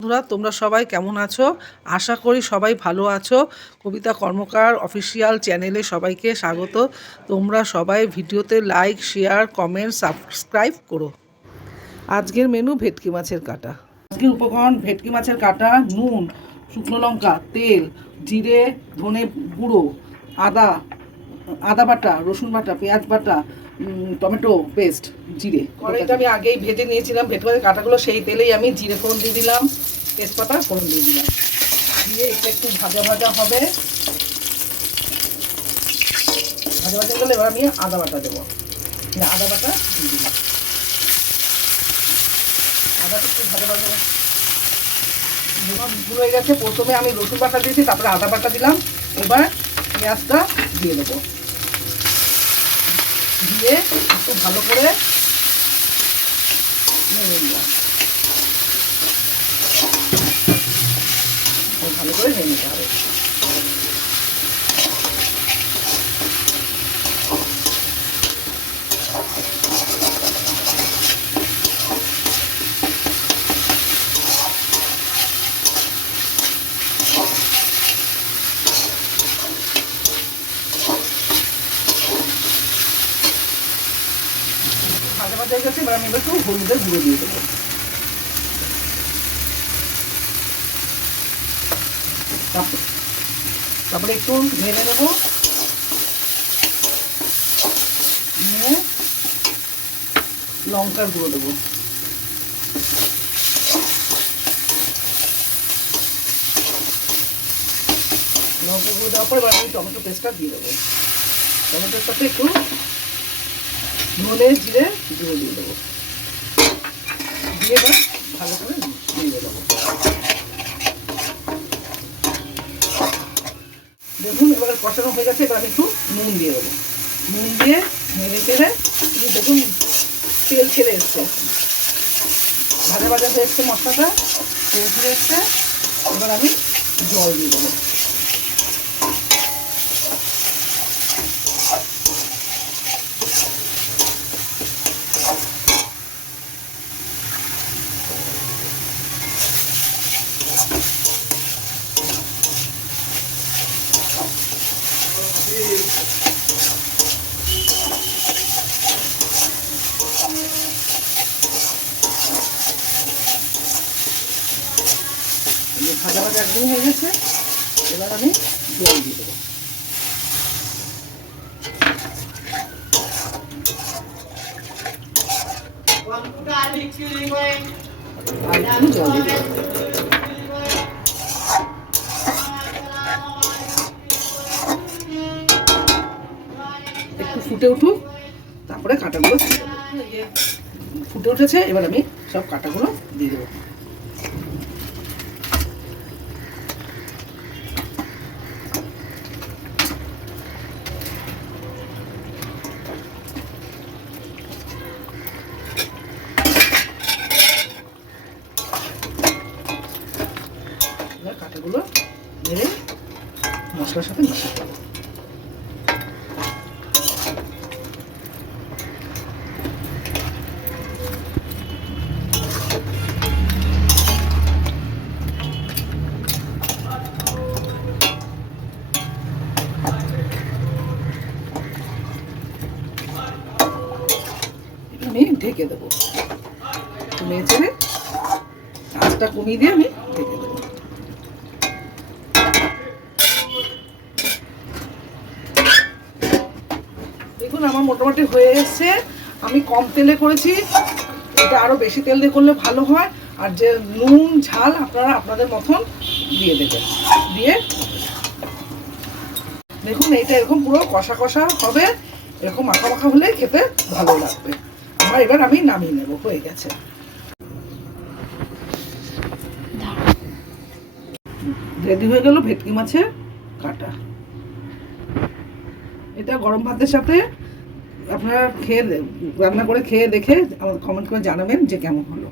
বন্ধুরা, তোমরা সবাই কেমন আছো? আশা করি সবাই ভালো আছো। কবিতা কর্মকার অফিসিয়াল চ্যানেলে সবাইকে স্বাগত। তোমরা সবাই ভিডিওতে লাইক, শেয়ার, কমেন্ট, সাবস্ক্রাইব করো। আজকের মেনু ভেটকি মাছের কাটা। আজকের উপকরণ: ভেটকি মাছের কাটা, নুন, শুকনো লঙ্কা, তেল, জিরে, ধনে গুঁড়ো, আদা বাটা, রসুন বাটা, পেঁয়াজ বাটা, টমেটো পেস্ট, জিরে। কড়াইটা আমি আগেই ভেজে নিয়েছিলাম ভেটকি মাছের কাটাগুলো। সেই তেলেই আমি জিরে ফোড়ন দিয়ে দিলাম, তেজপাতা ফোড়ন দিয়ে দিলাম, দিয়ে এটা একটু ভাজা ভাজা হবে। ভাজা ভাজা গেলে এবার আমি আদা বাটা দেবো। আদা বাটা দিয়ে দিলাম, আদাটা একটু ভাজা ভাজা গুঁড়ো হয়ে গেছে। প্রথমে আমি রসুন বাটা দিয়েছি, তারপরে আদা বাটা দিলাম। এবার পেঁয়াজটা দিয়ে দেবো, দিয়ে একটু ভালো করে নেড়ে নিলাম। ভালো করে নেড়ে নিতে হবে। ভাজা ভাজা হয়ে গেছে। এবার আমি একটু হলুদের গুঁড়ো দিয়ে দেবো। তারপরে একটু নেড়ে নেবো, নিয়ে লঙ্কার গুঁড়ো দেবো। লঙ্কা গুঁড়ো দেওয়ার পর এবার আমি টমেটো পেস্টটা দিয়ে দেবো। টমেটোর সাথে একটু ধনে জিরে গুঁড়ো দিয়ে দেবো, দিয়ে এবার ভালো করে দিয়ে দেবো। দেখুন এবার কষানো হয়ে গেছে। এবার আমি একটু নুন দিয়ে দেবো। নুন দিয়ে নেড়ে চেড়ে দেখুন তেল ছেড়ে এসছে, ভাজা ভাজা হয়ে এসছে মশলাটা, তেল ছেড়ে এসছে। এবার আমি জল দিয়ে দেবো। ভাজা ভাজা একদম হয়ে গেছে। এবার আমি জল দিয়ে দেবো। আর একটু জল দিয়ে দেবো। একটু ফুটে উঠুক, তারপরে কাঁটাগুলো ফুটে উঠেছে। এবার আমি সব কাঁটাগুলো দিয়ে দেবো। কাঁটাগুলো নেড়ে মশলার সাথে মিশিয়ে দেবো। আমি ঢেকে দেবো, নেড়ে চেড়ে আঁচটা কমিয়ে দিয়ে আমি ঢেকে দেবো। দেখুন আমার মোটামুটি হয়ে এসছে। আমি কম তেলে করেছি, এটা আরও বেশি তেল দিয়ে করলে ভালো হয়। আর যে নুন ঝাল আপনারা আপনাদের মতন দিয়ে দেবেন। দিয়ে দেখুন এইটা এরকম পুরো কষা কষা হবে, এরকম মাখা মাখা হলে খেতে ভালো লাগবে। আমার এবার আমি নামিয়ে নেব, হয়ে গেছে। রেডি হয়ে গেল ভেটকি মাছের কাটা। এটা গরম ভাতের সাথে আপনারা রান্না করে খেয়ে দেখে আমাকে কমেন্ট করে জানাবেন যে কেমন হলো।